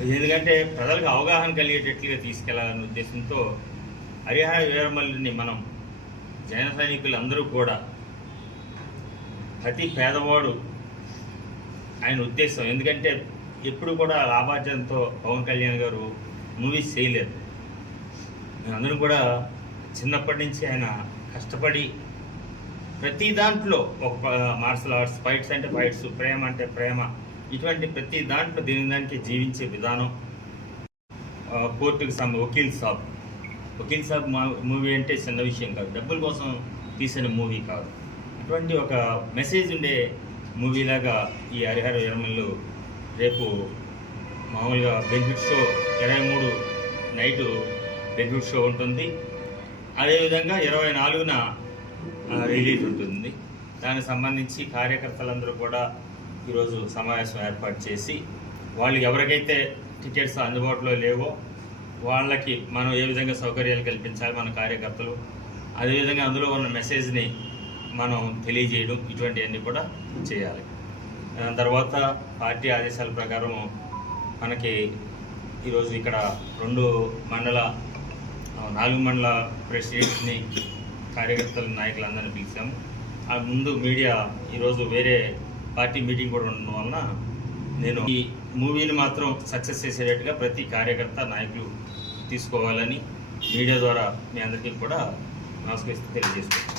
ఎందుకంటే ప్రజలకు అవగాహన కలిగేటట్లుగా తీసుకెళ్లాలనే ఉద్దేశంతో హరిహర వీరమల్లుని మనం జన సైనికులందరూ కూడా ప్రతి పేదవాడు ఆయన ఉద్దేశం. ఎందుకంటే ఎప్పుడు కూడా లాభార్జనతో పవన్ కళ్యాణ్ గారు మూవీస్ చేయలేదు. అందరూ కూడా చిన్నప్పటి నుంచి ఆయన కష్టపడి ప్రతి దాంట్లో ఒక మార్షల్ ఆర్ట్స్, ఫైట్స్ అంటే ఫైట్స్, ప్రేమ అంటే ప్రేమ, ఇటువంటి ప్రతి దాంట్లో దీనికి జీవించే విధానం. కోర్టుకు వకీల్ సాబ్ మూవీ అంటే చిన్న విషయం కాదు, డబ్బుల కోసం తీసిన మూవీ కాదు. అటువంటి ఒక మెసేజ్ ఉండే మూవీలాగా ఈ హరిహర వీరమల్లు రేపు మామూలుగా benefit show 23 night benefit show ఉంటుంది. అదేవిధంగా 24న రిలీజ్ ఉంటుంది. దానికి సంబంధించి కార్యకర్తలందరూ కూడా ఈరోజు సమావేశం ఏర్పాటు చేసి వాళ్ళు ఎవరికైతే టికెట్స్ అందుబాటులో లేవో వాళ్ళకి మనం ఏ విధంగా సౌకర్యాలు కల్పించాలి మన కార్యకర్తలు, అదేవిధంగా అందులో ఉన్న మెసేజ్ని మనం తెలియజేయడం, ఇటువంటివన్నీ కూడా చేయాలి. తర్వాత పార్టీ ఆదేశాల ప్రకారం మనకి ఈరోజు ఇక్కడ 4 మండల ప్రెసిడెంట్ని, కార్యకర్తల నాయకులందరినీ పిలిచాము. ఆ ముందు మీడియా ఈరోజు వేరే పార్టీ మీటింగ్ కూడా ఉండడం వలన నేను ఈ మూవీని మాత్రం సక్సెస్ చేసేటట్టుగా ప్రతి కార్యకర్త నాయకులు తీసుకోవాలని మీడియా ద్వారా మీ అందరికీ కూడా నమస్కరిస్తూ తెలియజేస్తున్నాను.